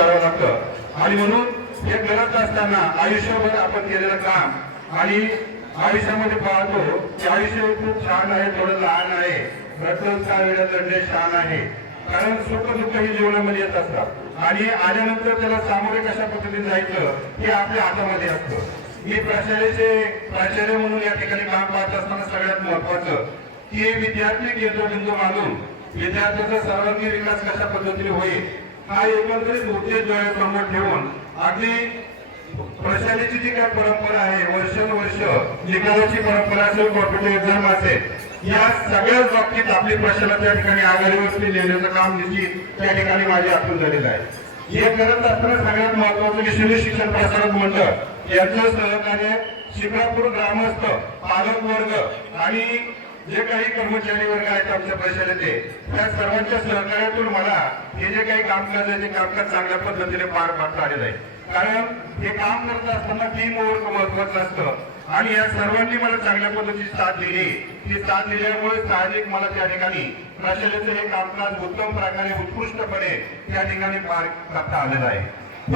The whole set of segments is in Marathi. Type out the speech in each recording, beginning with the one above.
करावं लागतं. आणि म्हणून हे करत असताना आयुष्यभर आपण केलेलं काम आणि आयुष्यामध्ये पाहतो की आयुष्य खूप छान आहे थोडं लहान आहे. रत्न वेळा लढणे छान आहे. कारण सुख दुःख हे जीवनामध्ये येत असतात आणि आल्यानंतर त्याला सामोरे कशा पद्धतीने जायचं हे आपल्या हातामध्ये असतं. मी प्राचार्याचे प्राचार्य म्हणून या ठिकाणी काम पाहत असताना सगळ्यात महत्वाचं की विद्यार्थी केंद्रबिंदू मानून विद्यार्थ्याचा सर्वांगीण विकास कशा पद्धतीने होईल हा एकंदरीत उद्देश डोळ्यासमोर ठेवून अगदी प्रशालेची जी काय परंपरा आहे वर्षानुवर्ष निकालाची परंपरा असेल कॉम्प्युटर एक्झाम असेल या सगळ्याच बाबतीत आपली प्रशाला त्या ठिकाणी आघाडीवरती लिहिण्याचं काम निश्चित त्या ठिकाणी माझ्या हातून झालेलं आहे. हे करत असताना सगळ्यात महत्वाचं विशेष शिक्षण प्रसारक मंडळ यांचं सहकार्य शिक्रापूर ग्रामस्थ पालक वर्ग आणि जे काही कर्मचारी वर्ग आहेत आमच्या प्रशालेचे त्या सर्वांच्या सहकार्यातून मला हे जे काही कामकाज आहे ते कामकाज चांगल्या पद्धतीने पार पाडता आलेलं आहे. कारण हे काम करत असताना टीम वर्क महत्वाचं असतं. आणि या सर्वांनी मला चांगल्या पद्धतीची साथ दिली. ती साथ दिल्यामुळे साहजिक मला त्या ठिकाणी प्रशालेचं हे कामकाज उत्तम प्रकारे उत्कृष्टपणे त्या ठिकाणी पार करता आलेलं आहे.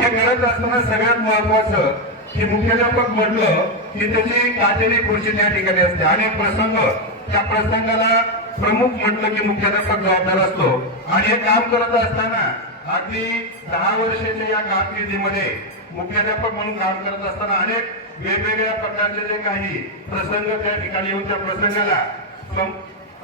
हे करत असताना सगळ्यात महत्वाचं की मुख्याध्यापक म्हटलं की त्याची काटेरी खुर्ची त्या ठिकाणी असते. आणि प्रसंग त्या प्रसंगाला प्रमुख म्हटलं की मुख्याध्यापक जबाबदार असतो. आणि हे काम करत असताना अगदी दहा वर्षाच्या या कारकिर्दीमध्ये मुख्याध्यापक म्हणून काम करत असताना अनेक वेगवेगळ्या प्रकारचे जे काही प्रसंग त्या ठिकाणी येऊन त्या प्रसंगाला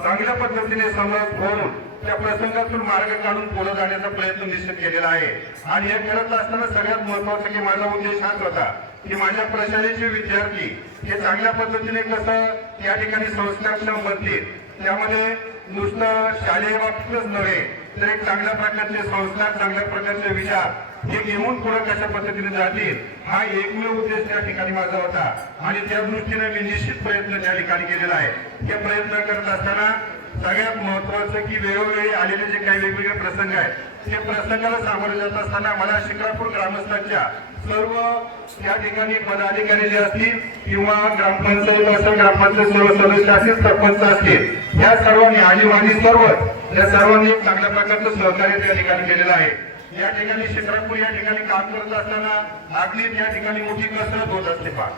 चांगल्या पद्धतीने समज होऊन त्या प्रसंगातून मार्ग काढून पुढे जाण्याचा प्रयत्न निश्चित केलेला आहे. आणि हे करत असताना सगळ्यात महत्वाचं की माझा उद्देश हाच होता. की माझ्या प्रशालेचे विद्यार्थी हे चांगल्या पद्धतीने कसं या ठिकाणी संस्कारक्षम बनतील त्यामध्ये नुसतं शालेय बाबतीतच नव्हे तर एक चांगल्या प्रकारचे संस्कार चांगल्या प्रकारचे विचार हे घेऊन पुढे कशा पद्धतीने जातील हा एकमेव उद्देश त्या ठिकाणी माझा होता. आणि त्या दृष्टीने मी निश्चित प्रयत्न त्या ठिकाणी केलेला आहे. हे प्रयत्न करत असताना सगळ्यात महत्वाचं की वेळोवेळी आलेले जे काही वेगवेगळे प्रसंग आहेत ते प्रसंगाला सामोरे जात असताना मला शिक्रापूर ग्रामस्थांच्या सर्व या ठिकाणी पदाधिकारी जे असतील किंवा ग्रामपंचायत असेल ग्रामपंचायत सर्व सदस्य असतील सरपंच असतील या सर्वांनी आणि माझी सर्व या सर्वांनी चांगल्या प्रकारचं सहकार्य त्या ठिकाणी केलेलं आहे. या ठिकाणी शिक्रापूर या ठिकाणी काम करत असताना आगलीत या ठिकाणी मोठी कसरत होत असते पहा.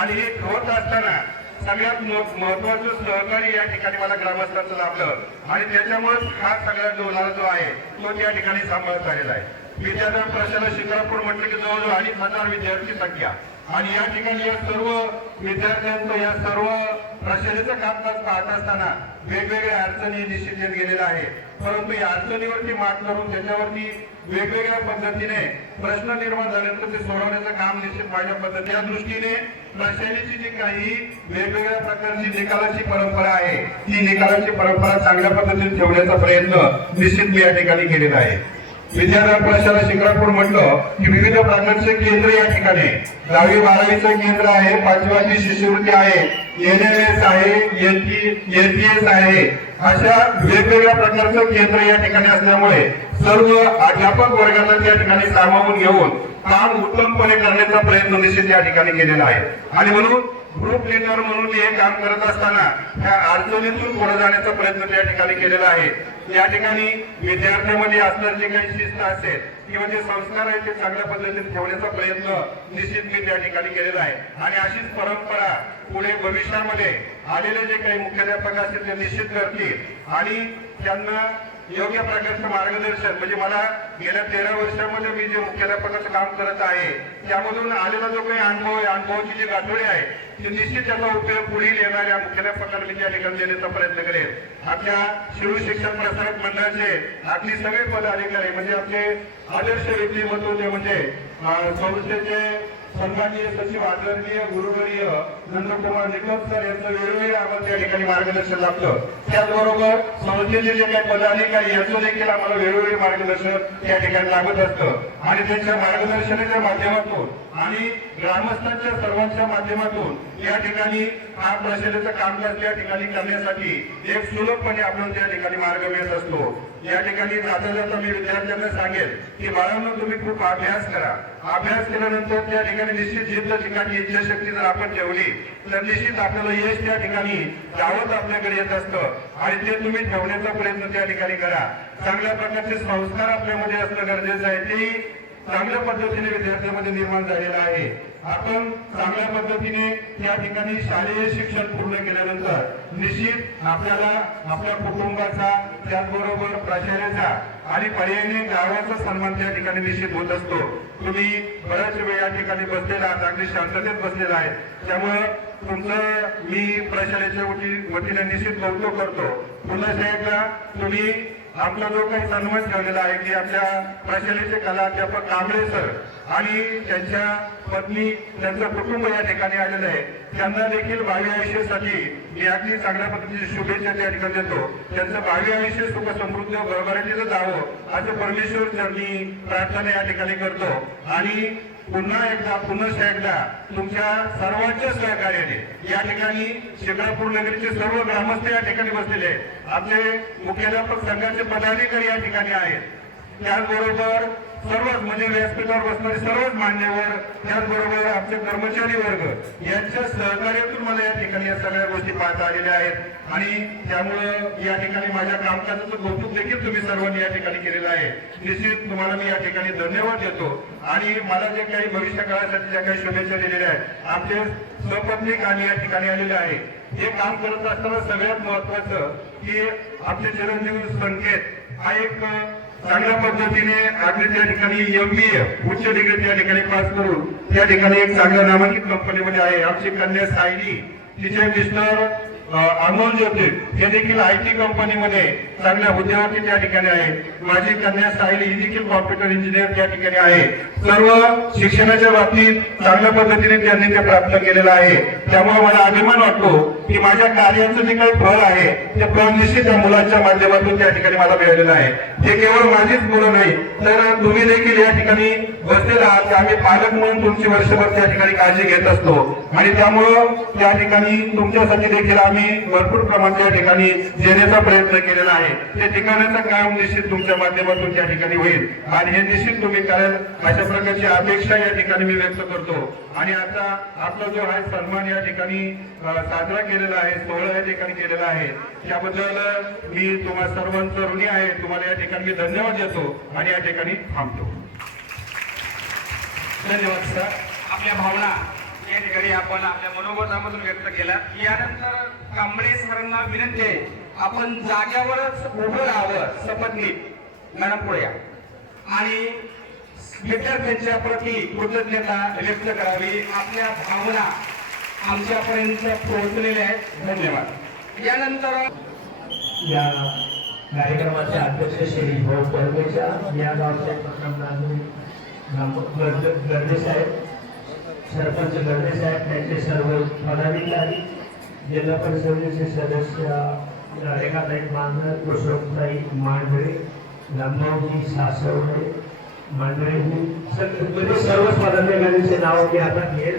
आणि हे होत असताना सगळ्यात महत्वाचं सहकार्य या ठिकाणी मला ग्रामस्थांचं लाभलं. आणि त्याच्यामुळे हा सगळा डोलारा जो आहे तो त्या ठिकाणी सांभाळत आलेला आहे. विद्यार्थ्या प्रशाला शिक्रापूर म्हटलं की जवळजवळ अडीच हजार विद्यार्थी संख्या. आणि या ठिकाणी या सर्व विद्यार्थ्यांचं या सर्व प्रशालेचं कामकाज पाहत असताना वेगवेगळ्या अडचणी निश्चित येत गेलेल्या आहेत. परंतु या अडचणीवरती मात करून त्याच्यावरती वेगवेगळ्या पद्धतीने प्रश्न निर्माण झाल्यानंतर ते सोडवण्याचं काम निश्चित माझ्या पद्धती या दृष्टीने प्रशालेची जी काही वेगवेगळ्या प्रकारची निकालाची परंपरा आहे ती निकालाची परंपरा चांगल्या पद्धतीने ठेवण्याचा प्रयत्न निश्चित मी या ठिकाणी केलेला आहे. विद्यार्थ्या प्रशाला शिक्रापूर म्हटलं की विविध प्रकारचे केंद्र या ठिकाणी. दहावी बारावीचं केंद्र आहे पाचवीची शिष्यवृत्ती आहे एन आहे एनपीएस आहे. अशा वेगवेगळ्या प्रकारचं केंद्र या ठिकाणी असल्यामुळे सर्व अध्यापक वर्गाला त्या ठिकाणी सामावून घेऊन काम उत्तमपणे करण्याचा प्रयत्न निश्चित या ठिकाणी केलेला आहे. आणि म्हणून ग्रुप लिडर म्हणून हे काम करत असताना ह्या अडचणीतून पुढे जाण्याचा प्रयत्न त्या ठिकाणी केलेला आहे. या ठिकाणी विद्यार्थ्यांमध्ये असणारी जे काही शिस्त असेल किंवा जे संस्कार आहेत ते चांगल्या पद्धतीने ठेवण्याचा प्रयत्न निश्चित मी त्या ठिकाणी केलेला आहे. आणि अशीच परंपरा पुढे भविष्यामध्ये आलेले जे काही मुख्याध्यापक असतील ते निश्चित करतील. आणि त्यांना योग्य प्रकारचं मार्गदर्शन. म्हणजे मला गेल्या तेरा वर्षामध्ये मी जे मुख्याध्यापकाचं काम करत आहे त्यामधून आलेला जो काही अनुभव आहे अनुभवाची जी गाठोडी आहे ती निश्चित त्याचा उपयोग पुढील येणाऱ्या मुख्याध्यापकांना मी त्या ठिकाणी देण्याचा प्रयत्न करेन. आपल्या शिरू शिक्षण प्रसारक मंडळाचे आपली सगळे पदाधिकारी म्हणजे आपले आदर्श व्यक्तिमत्व जे म्हणजे संस्थेचे सन्माननीय सचिव आदरणीय गुरुवर्य नंदकुमार निकम सर यांचं वेळोवेळी आम्हाला त्या ठिकाणी मार्गदर्शन लाभलं. त्याचबरोबर संस्थेचे जे काही पदाधिकारी यांचं देखील आम्हाला वेळोवेळी मार्गदर्शन त्या ठिकाणी लागत असतं. आणि त्यांच्या मार्गदर्शनाच्या माध्यमातून आणि ग्रामस्थांच्या सर्वांच्या माध्यमातून या ठिकाणी हा प्रशालेचं कामकाज त्या ठिकाणी करण्यासाठी एक सुलभपणे आपण त्या ठिकाणी मार्ग मिळत असतो. या ठिकाणी जाता जाता मी विद्यार्थ्यांना सांगेल की बाळांना तुम्ही खूप अभ्यास करा. अभ्यास केल्यानंतर त्या ठिकाणी निश्चित जिद्द ठिकाणी इच्छाशक्ती जर आपण ठेवली तर निश्चित आपल्याला यश त्या ठिकाणी धावत आपल्याकडे येत असतं. आणि ते तुम्ही ठेवण्याचा प्रयत्न त्या ठिकाणी करा. चांगल्या प्रकारचे संस्कार आपल्यामध्ये असणं गरजेचं आहे. ते चांगल्या पद्धतीने विद्यार्थ्यांमध्ये निर्माण झालेला आहे. आपण चांगल्या पद्धतीने या ठिकाणी शालेय शिक्षण पूर्ण केल्यानंतर निश्चित आपल्याला आपल्या कुटुंबाचा त्याचबरोबर प्राचार्याचा आणि पर्यायाने गावाचा सन्मान त्या ठिकाणी निश्चित होत असतो. तुम्ही बऱ्याच वेळ या ठिकाणी बसलेला आहात अगदी शांततेत बसलेला आहे. त्यामुळे तुमचं मी प्रशालेच्या वती- वतीने निश्चित कौतुक करतो. पुन्हा एकदा तुम्ही आपला जो काही सन्मान ठेवलेला आहे की आपल्या प्रशालेचे कलाध्यापक कांबळे सर आणि त्यांच्या पत्नी त्यांचं कुटुंब या ठिकाणी आलेलं आहे. त्यांना देखील भावी आयुष्यासाठी मी अगदी चांगल्या पद्धतीची शुभेच्छा त्या ठिकाणी देतो. त्यांचं भावी आयुष्य सुख समृद्ध भरभराटीचं जावं असं परमेश्वर चरणी प्रार्थना या ठिकाणी करतो. आणि पुन्हा एकदा पुन्हा एकदा तुमच्या सर्वांच्या सहकार्याने या ठिकाणी शिक्रापूर नगरीचे सर्व ग्रामस्थ या ठिकाणी बसलेले आहेत. आपले मुख्याध्यापक संघाचे पदाधिकारी या ठिकाणी आहेत. त्याचबरोबर सर्वच म्हणजे व्यासपीठावर बसणारे सर्वच मान्यवर त्याचबरोबर आमचे कर्मचारी वर्ग यांच्या सहकार्यातून मला या ठिकाणी या सगळ्या गोष्टी पाहता आलेल्या आहेत. आणि त्यामुळं या ठिकाणी माझ्या कामकाजाचं कौतुक देखील तुम्ही सर्वांनी या ठिकाणी केलेलं आहे. निश्चित तुम्हाला मी या ठिकाणी धन्यवाद देतो. आणि मला जे काही भविष्य काळासाठी ज्या काही शुभेच्छा दिलेल्या आहेत आमचे सपत्नीक आणि या ठिकाणी आलेले आहे. हे काम करत असताना सगळ्यात महत्वाचं की आमचे चिरंजीव संकेत हा एक चांगल्या पद्धतीने अगदी त्या ठिकाणी एमबीए उच्च डिग्री त्या ठिकाणी पास करून त्या ठिकाणी एक चांगल्या नामांकित कंपनीमध्ये आहे. आमची कन्या सायली तिचे मिस्टर अनमोल अमोल हे देखील आय टी कंपनीमध्ये चांगल्या हुद्द्यावरती त्या ठिकाणी आहे माझी कन्या साहिली ही देखील कॉम्प्युटर इंजिनियर त्या ठिकाणी आहे. सर्व शिक्षणाच्या बाबतीत चांगल्या पद्धतीने त्यांनी ते प्राप्त केलेलं आहे. त्यामुळे मला अभिमान वाटतो की माझ्या कार्याचं जे काही फळ आहे ते फळ निश्चित त्या मुलांच्या माध्यमातून त्या ठिकाणी मला मिळालेलं आहे. हे केवळ माझीच मुलं नाही तर तुम्ही देखील या ठिकाणी बसलेला आहात आम्ही पालक म्हणून तुमची वर्षभर त्या ठिकाणी काळजी घेत असतो. आणि त्यामुळं त्या ठिकाणी तुमच्यासाठी देखील आम्ही भरपूर प्रमाणात या ठिकाणी देण्याचा प्रयत्न केलेला आहे. ते ठिकाणाचं काम निश्चित तुमच्या माध्यमातून त्या ठिकाणी होईल. आणि हे निश्चित तुम्ही कराल अशा प्रकारची अपेक्षा या ठिकाणी मी व्यक्त करतो. आणि आता आपला जो आहे सन्मान या ठिकाणी साजरा केलेला आहे सोहळा या ठिकाणी केलेला आहे. त्याबद्दल मी तुम्हा सर्वांचं ऋणी आहे. तुम्हाला या ठिकाणी मी धन्यवाद देतो आणि या ठिकाणी थांबतो. धन्यवाद सर आपल्या भावना या ठिकाणी आपण आपल्या मनोगतामधून व्यक्त केल्या. यानंतर कांबळे सरांना विनंती आहे आपण जाग्यावरच उभं राहावं सपत्नीक मॅडम पुढे या. आणि विद्यार्थ्यांच्या प्रती कृतज्ञता व्यक्त करावी. आपल्या भावना आमच्यापर्यंत पोहोचलेल्या आहेत. धन्यवाद. यानंतर या कार्यक्रमाचे अध्यक्ष श्री भाऊ परमेच्या या गावचे प्रथम नागरिक साहेब सरपंच गर्दे साहेब त्यांचे सर्व पदाधिकारी जिल्हा परिषदेचे सदस्य रेखाताई मांजर कुशोकताई मांढरे लंबावजी सासवडे मांडळे म्हणजे सर्वच पदाधिकाऱ्यांचे नाव मी आता घेत